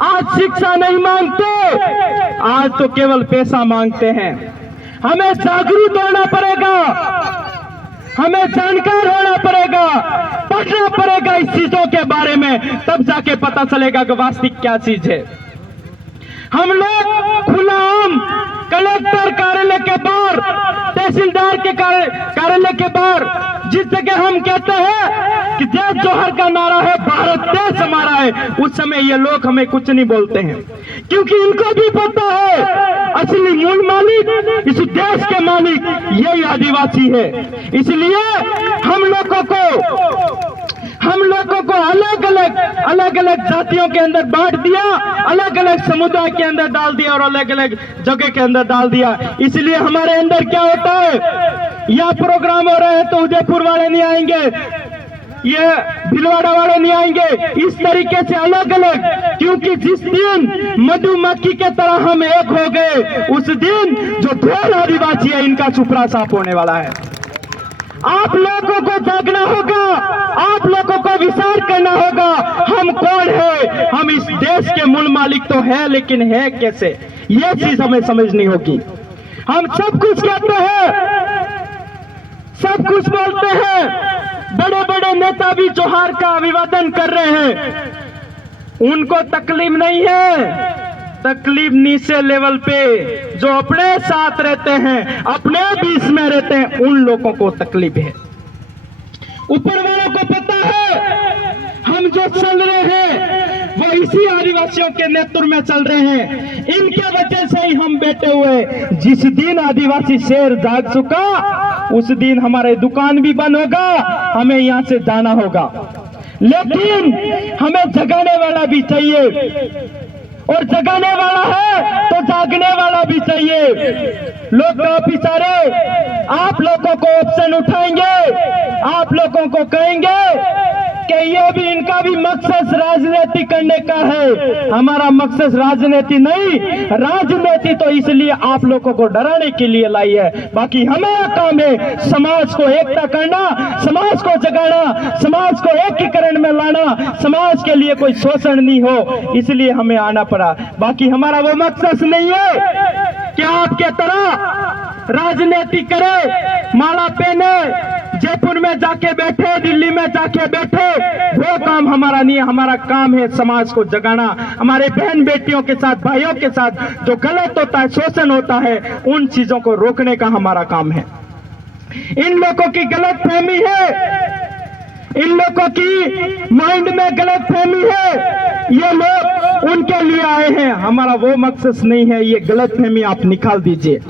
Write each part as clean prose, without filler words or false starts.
आज शिक्षा नहीं मांगते, आज तो केवल पैसा मांगते हैं। हमें जागरूक होना पड़ेगा, हमें जानकार होना पड़ेगा, पढ़ना पड़ेगा इस चीजों के बारे में, तब जाके पता चलेगा कि वास्तविक क्या चीज है। हम लोग खुलाआम कलेक्टर कार्यालय के बाहर, तहसीलदार के कार्यालय के बाहर, जिस जगह हम कहते हैं कि जय जोहर का नारा है, भारत देश हमारा है, उस समय ये लोग हमें कुछ नहीं बोलते हैं, क्योंकि इनको भी पता है असली मूल मालिक, इस देश के मालिक यही आदिवासी है। इसलिए हम लोगों को अलग अलग जातियों के अंदर बांट दिया, अलग अलग समुदाय के अंदर डाल दिया और अलग अलग जगह के अंदर डाल दिया। इसलिए हमारे अंदर क्या होता है, यह प्रोग्राम हो रहे हैं तो उदयपुर वाले नहीं आएंगे, ये भीलवाड़ा वाले नहीं आएंगे, इस तरीके से अलग अलग, क्योंकि जिस दिन मधुमक्खी के तरह हम एक हो गए, उस दिन जो ढेर आदिवासी है इनका सुपड़ा साफ होने वाला है। आप लोगों को जागना होगा, आप लोगों को विचार करना होगा, हम कौन है, हम इस देश के मूल मालिक तो है, लेकिन है कैसे, यह चीज हमें समझनी होगी। हम सब कुछ कहते हैं, सब कुछ बोलते हैं, बड़े बड़े नेता भी जोहार का अभिवादन कर रहे हैं, उनको तकलीफ नहीं है। तकलीफ नीचे लेवल पे जो अपने साथ रहते हैं, अपने बीच में रहते हैं, उन लोगों को तकलीफ है। ऊपर वालों को पता है हम जो चल रहे हैं वो इसी आदिवासियों के नेतृत्व में चल रहे हैं, इनके वजह से ही हम बैठे हुए। जिस दिन आदिवासी शेर जाग चुका, उस दिन हमारे दुकान भी बंद होगा, हमें यहाँ से जाना होगा। लेकिन हमें जगाने वाला भी चाहिए, और जगाने वाला है तो जागने वाला भी चाहिए। लोग काफी सारे आप लोगों को ऑप्शन उठाएंगे, आप लोगों को कहेंगे कि ये भी इनका भी मकसद राजनीति करने का है। हमारा मकसद राजनीति नहीं, राजनीति तो इसलिए आप लोगों को डराने के लिए लाई है। बाकी हमारा काम है समाज को एकता करना, समाज को जगाना, समाज को एकीकरण में लाना, समाज के लिए कोई शोषण नहीं हो, इसलिए हमें आना पड़ा। बाकी हमारा वो मकसद नहीं है कि आपके तरह राजनीति करे, माला पहने, जयपुर में जाके बैठे, दिल्ली में जाके बैठे, वो काम हमारा नहीं है। हमारा काम है समाज को जगाना, हमारे बहन बेटियों के साथ, भाइयों के साथ जो गलत होता है, शोषण होता है, उन चीजों को रोकने का हमारा काम है। इन लोगों की गलत फहमी है, इन लोगों की माइंड में गलत फहमी है, ये लोग उनके लिए आए हैं, हमारा वो मकसद नहीं है। ये गलत फहमी आप निकाल दीजिए।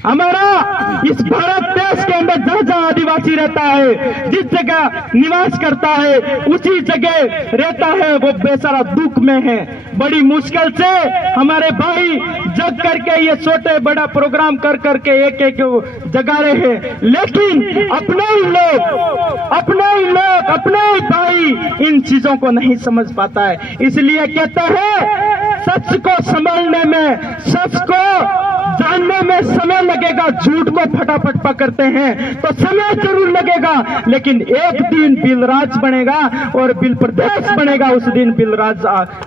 हमारा इस भारत देश के अंदर जहां जहां आदिवासी रहता है, जिस जगह निवास करता है, उसी जगह रहता है, वो बेचारा दुख में है। बड़ी मुश्किल से हमारे भाई जग करके ये छोटे बड़ा प्रोग्राम कर करके एक एक जगा रहे हैं, लेकिन अपने ही लोग, अपने ही भाई इन चीजों को नहीं समझ पाता है। इसलिए कहते हैं सच को संभालने में, सच को जानने में समय लगेगा, झूठ को फटाफट पकड़ते हैं तो समय जरूर लगेगा, लेकिन एक दिन बिलराज बनेगा और बिल प्रदेश बनेगा, उस दिन बिलराज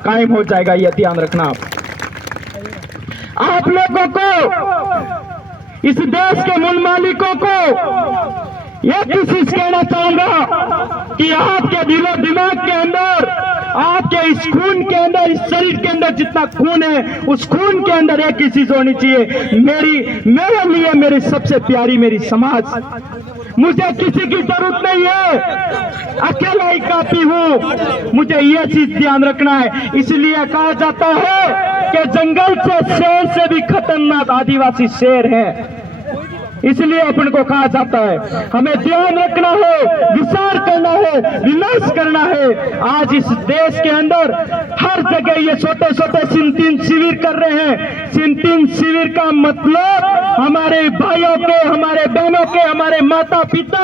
कायम हो जाएगा। यह ध्यान रखना। आप लोगों को, इस देश के मूल मालिकों को यह चीज कहना चाहूंगा कि आपके दिलो दिमाग के अंदर, आपके इस खून के अंदर, इस शरीर के अंदर जितना खून है, उस खून के अंदर एक ही चीज होनी चाहिए, मेरे लिए मेरी सबसे प्यारी मेरी समाज। मुझे किसी की जरूरत नहीं है, अकेला ही काफी हूँ। मुझे यह चीज ध्यान रखना है। इसलिए कहा जाता है कि जंगल से शेर से भी खतरनाक आदिवासी शेर है, इसलिए अपन को कहा जाता है। हमें ध्यान रखना है, विचार करना है, विमर्श करना है। आज इस देश के अंदर हर जगह ये छोटे छोटे सिंतीन शिविर कर रहे हैं। सिंतीन शिविर का मतलब हमारे भाइयों के, हमारे बहनों के, हमारे माता पिता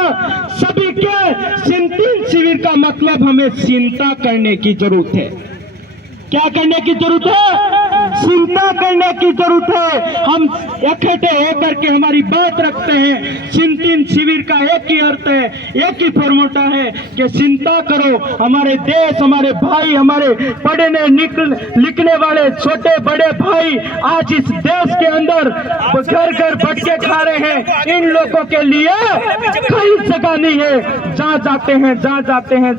सभी के सिंतीन शिविर का मतलब हमें चिंता करने की जरूरत है। क्या करने की जरूरत है? चिंता करने की जरूरत है। हम इकट्ठे होकर के हमारी बात रखते हैं। चिंतन शिविर का एक ही अर्थ है, एक ही फॉर्मूला है कि चिंता करो। हमारे देश, हमारे भाई, हमारे पढ़ने लिखने वाले छोटे बड़े भाई आज इस देश के अंदर घर घर भटके खा रहे हैं। इन लोगों के लिए कोई जगह नहीं है। जहाँ जाते हैं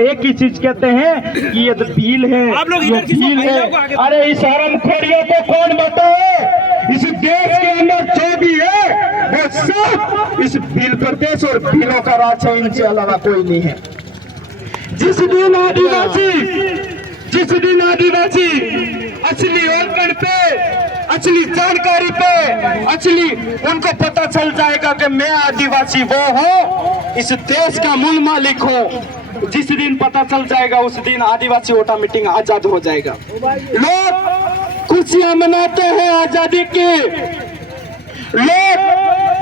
एक ही चीज कहते हैं कि ये तो भील है, ये भील है। अरे इस हरामखोरियों को कौन बताए? इस देश के अंदर जो भी है वो सब इस भील प्रदेश और भीलों का राज है, इनसे अलावा कोई नहीं है। जिस दिन आदिवासी असली औलकन पे, असली जानकारी पे, असली उनको पता चल जाएगा कि मैं आदिवासी वो हूँ, इस देश का मूल मालिक हूँ, जिस दिन पता चल जाएगा उस दिन आदिवासी ऑटोमेटिक आजाद हो जाएगा। लोग खुशियां मनाते हैं आजादी की, लोग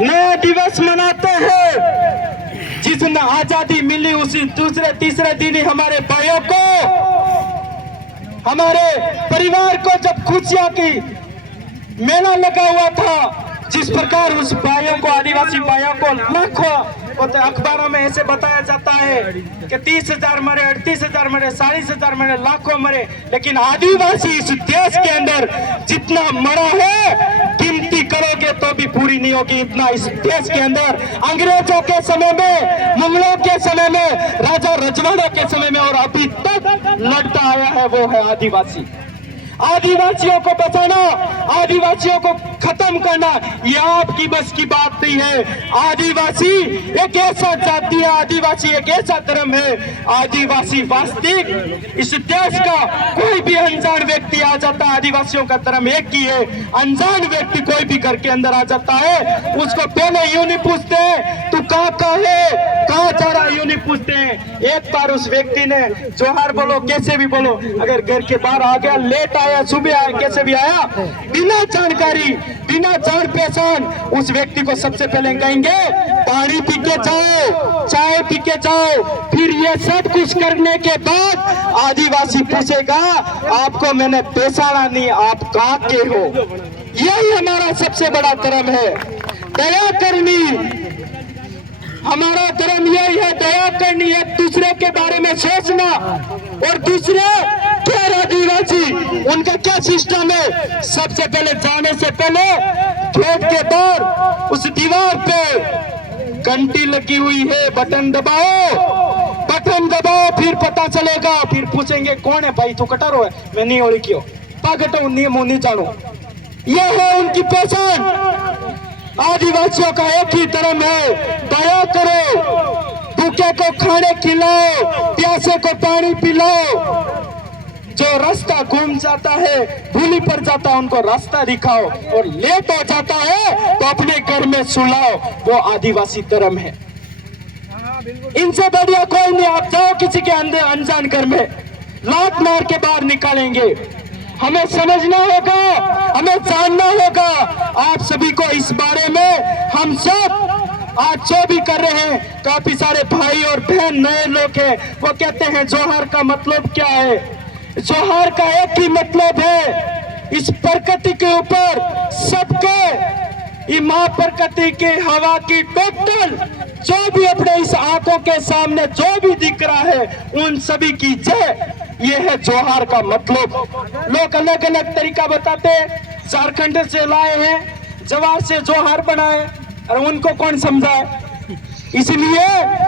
नया दिवस मनाते हैं। जिस दिन आजादी मिली उसी दूसरे तीसरे दिन ही हमारे भाइयों को, हमारे परिवार को जब खुशियां की मेला लगा हुआ था, जिस प्रकार उस भाइयों को, आदिवासी भाइयों को लाखों अखबारों में ऐसे बताया जाता है कि 30,000 मरे, 38,000 मरे, 40,000 मरे, लाखों मरे, लेकिन आदिवासी इस देश के अंदर जितना मरा है गिनती करोगे तो भी पूरी नहीं होगी। इतना इस देश के अंदर अंग्रेजों के समय में, मुगलों के समय में, राजा रजवाड़ों के समय में और अभी तक लड़ता आया है वो है आदिवासी। आदिवासियों को बचाना, आदिवासियों को खत्म करना ये आपकी बस की बात नहीं है। आदिवासी एक ऐसा जाति है, आदिवासी एक ऐसा धर्म है, आदिवासी वास्तविक इस देश का कोई भी अनजान व्यक्ति आ जाता है, आदिवासियों का धर्म एक ही है। अनजान व्यक्ति कोई भी घर के अंदर आ जाता है, उसको पहले यूं नहीं पूछते तू कहाँ है, कहाँ जा रहा, यूं नहीं पूछते हैं। एक बार उस व्यक्ति ने जोहार बोलो, कैसे भी बोलो, अगर घर के बाहर आ गया, लेट आया, सुबह आया, कैसे भी आया, बिना जानकारी, बिना जान पहचान, उस व्यक्ति को सबसे पहले कहेंगे पानी पी के जाओ, चाय पी के जाओ। फिर ये सब कुछ करने के बाद आदिवासी पूछेगा आपको मैंने पहचाना नहीं, आप कहाँ के हो। यही हमारा सबसे बड़ा धर्म है, दया करनी। हमारा धर्म यही है, दया करनी, एक दूसरे के बारे में सोचना। और दूसरे क्या आदिवासी, उनका क्या सिस्टम है, सबसे पहले जाने से पहले खेत के बाहर उस दीवार पे घंटी लगी हुई है, बटन दबाओ, बटन दबाओ, फिर पता चलेगा। फिर पूछेंगे कौन है भाई, तू कटारो है, मैं नहीं ओढ़ी क्यों पागटो नहीं जानू। ये है उनकी पहचान। आदिवासियों का एक ही धर्म है, दया करो, भूखे को खाने खिलाओ, प्यासे को पानी पिलाओ, जो रास्ता घूम जाता है, भूली पड़ जाता है, उनको रास्ता दिखाओ, और लेट हो जाता है तो अपने घर में सुलाओ। वो आदिवासी धर्म है, इनसे बढ़िया कोई नहीं। आप जाओ किसी के अंदर अनजान घर में, लात मार के बाहर निकालेंगे। हमें समझना होगा, हमें जानना होगा। आप सभी को इस बारे में हम सब आज जो भी कर रहे हैं, काफी सारे भाई और बहन नए लोग हैं, वो कहते हैं जोहार का मतलब क्या है। जोहार का एक ही मतलब है, इस प्रकृति के ऊपर सबके, मां प्रकृति की हवा की टोटल जो भी अपने इस आंखों के सामने जो भी दिख रहा है, उन सभी की जय, ये है जोहार का मतलब। लोग अलग अलग तरीका बताते हैं, झारखंड से लाए हैं, जवार से जोहार बनाए, और उनको कौन समझाए। इसलिए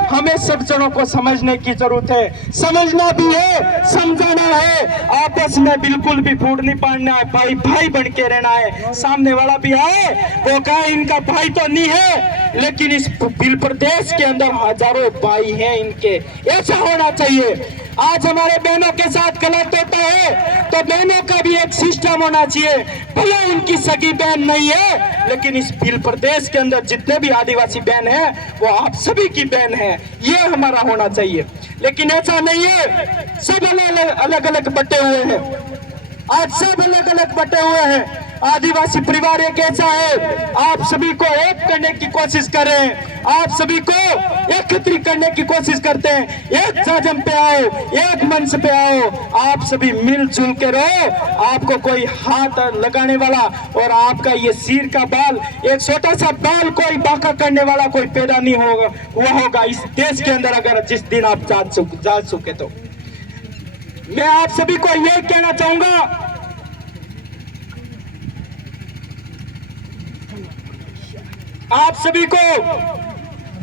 हमें सब जनों को समझने की जरूरत है, समझना भी है, समझाना है। आपस में बिल्कुल भी फूट नहीं पाड़ना है, भाई भाई बन के रहना है। सामने वाला भी आए, वो कहे इनका भाई तो नहीं है, लेकिन इस भील प्रदेश के अंदर हजारों भाई हैं इनके, ऐसा होना चाहिए। आज हमारे बहनों के साथ गलत होता है तो बहनों का भी एक सिस्टम होना चाहिए। भले उनकी सगी बहन नहीं है, लेकिन इस भील प्रदेश के अंदर जितने भी आदिवासी बहन है वो आप सभी की बहन है, ये हमारा होना चाहिए। लेकिन ऐसा नहीं है, सब अलग अलग बटे हुए हैं। आज सब अलग अलग बटे हुए हैं। आदिवासी परिवार एक ऐसा है, आप सभी को एक करने की कोशिश कर रहे हैं, आप सभी को एकत्रित करने की कोशिश करते हैं। एक साजम पे आओ, एक मंच पे आओ, आप सभी मिलजुल के रहो। आपको कोई हाथ लगाने वाला और आपका ये सिर का बाल, एक छोटा सा बाल कोई बांका करने वाला कोई पैदा नहीं हुआ होगा इस देश के अंदर, अगर जिस दिन आप जा चुके तो। मैं आप सभी को यह कहना चाहूंगा, आप सभी को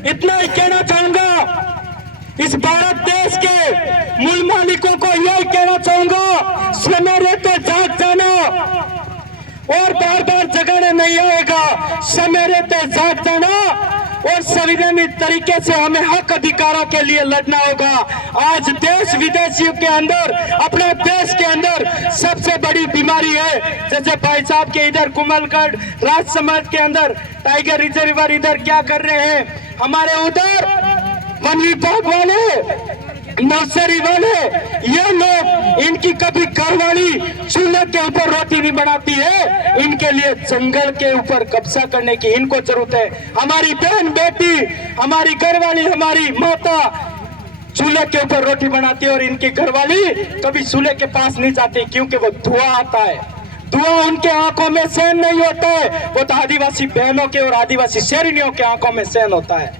इतना ही कहना चाहूंगा, इस भारत देश के मूल मालिकों को यही कहना चाहूंगा, सवेरे तो जाग जाना और बार बार जगाने नहीं आएगा। सवेरे तो जाग जाना और संवैधानिक तरीके से हमें हक अधिकारों के लिए लड़ना होगा। आज देश विदेशियों के अंदर, अपने देश के अंदर सबसे बड़ी बीमारी है, जैसे भाई साहब के इधर कुमलगढ़ राज समाज के अंदर टाइगर रिजर्व इधर क्या कर रहे हैं, हमारे उधर वन विभाग वाले, नर्सरी वाले, ये लोग, इनकी कभी घरवाली चूल्हे के ऊपर रोटी नहीं बनाती है, इनके लिए जंगल के ऊपर कब्जा करने की इनको जरूरत है। हमारी बहन बेटी, हमारी घरवाली, हमारी माता चूल्हे के ऊपर रोटी बनाती है और इनकी घरवाली कभी चूल्हे के पास नहीं जाती, क्योंकि वो धुआं आता है, धुआं उनके आंखों में सहन नहीं होता है। वो तो आदिवासी बहनों के और आदिवासी शेरनियों के आंखों में सहन होता है।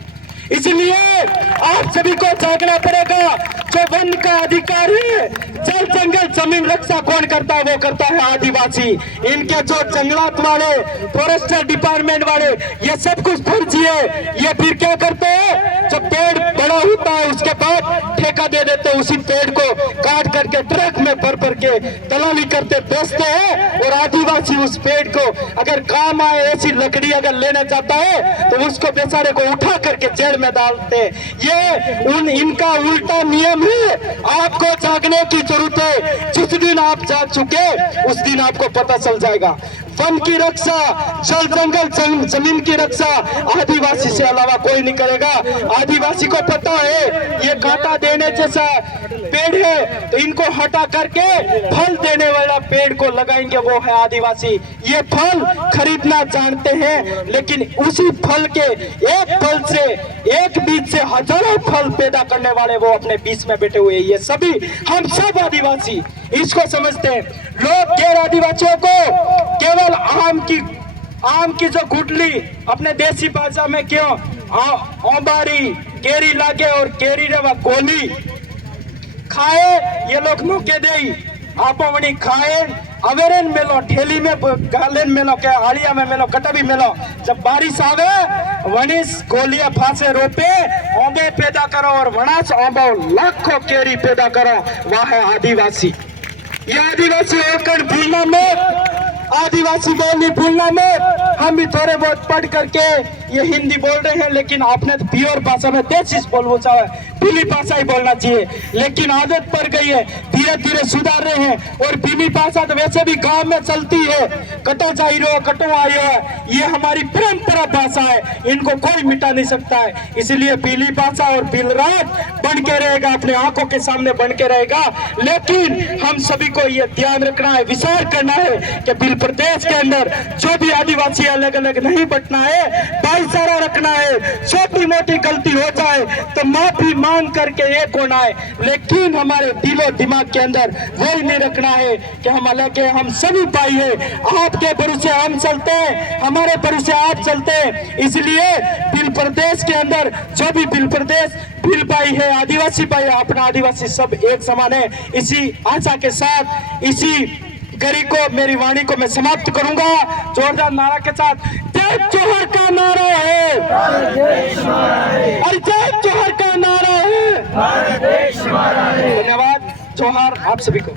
इसलिए आप सभी को जागना पड़ेगा। जो वन का अधिकार है, जल जंगल जमीन रक्षा कौन करता है? वो करता है आदिवासी। इनके जो जंगलात वाले, फॉरेस्टर डिपार्टमेंट वाले, ये सब कुछ फर्जी है। ये फिर क्या करते हैं, जब पेड़ बड़ा होता है उसके बाद ठेका दे देते हैं, उसी पेड़ को काट करके ट्रक में भर के दलाली करते बेचते हैं, और आदिवासी उस पेड़ को अगर काम आए ऐसी लकड़ी अगर लेना चाहता है तो उसको बेचारे को उठा करके जेल में डालते। ये इनका उल्टा नियम है। आपको जागने की जरूरत है। जिस दिन आप जाग चुके उस दिन आपको पता चल जाएगा। वन की रक्षा, जल जंगल जमीन की रक्षा आदिवासी से अलावा कोई नहीं करेगा। आदिवासी को पता है ये कांटा देने जैसा पेड़ है, तो इनको हटा करके फल देने वाला पेड़ को लगाएंगे, वो है आदिवासी। ये फल खरीदना जानते हैं, लेकिन उसी फल के एक फल से, एक बीज से हजारों फल पैदा करने वाले वो अपने बीच में बैठे हुए। ये सभी हम सब आदिवासी इसको समझते हैं। लोग गैर आदिवासियों को केवल आम की जो गुटली, अपने देसी भाषा में क्यों ओंबारी केरी लागे और केरी रेवा गोली खाए, ये लोग मौके दे आप वही खाए, अवेरन मेलो, ठेली में गालेन मेलो, क्या आलिया में मेलो, कटबी मेलो। जब बारिश आवे वनिस गोलियां फांसे रोपे, ओंबे पैदा करो और वनास ओंबो लाखों केरी पैदा करो। वह है आदिवासी। ये आदिवासी होकर भूलना मत, आदिवासी बोलनी भूलना मत। हम भी थोड़े बहुत पढ़ करके ये हिंदी बोल रहे हैं, लेकिन आपने तो प्योर भाषा में देसी बोलना चाहिए, पीली भाषा ही बोलना चाहिए, लेकिन आदत पड़ गई है। धीरे धीरे सुधार रहे हैं। और पीली भाषा तो वैसे भी गांव में चलती है, कटो जाइरो कटो आयो है, ये हमारी परंपरा भाषा है, इनको कोई मिटा नहीं सकता है। इसलिए पीली भाषा और बिल रात बन के रहेगा, अपने आंखों के सामने बन के रहेगा। लेकिन हम सभी को ये ध्यान रखना है, विचार करना है कि बिल प्रदेश के अंदर जो भी आदिवासी अलग अलग नहीं बटना है, भाईचारा रखना है। छोटी मोटी गलती हो जाए तो माफी मांग करके एक होना है, लेकिन हमारे दिलो दिमाग के अंदर वही नहीं रखना है कि हम अलग है, हम सभी भाई है। आपके भरोसे हम चलते हैं, हमारे भरोसे आप चलते हैं। इसलिए बिल प्रदेश के अंदर जो भी बिल प्रदेश बिल भाई है, आदिवासी भाई है, अपना आदिवासी सब एक समान है। इसी आशा के साथ, इसी गरी को, मेरी वाणी को मैं समाप्त करूंगा जोरदार नारा के साथ। जय जोहर का नारा है, और जय जोहर का नारा है। धन्यवाद। जोहर आप सभी को।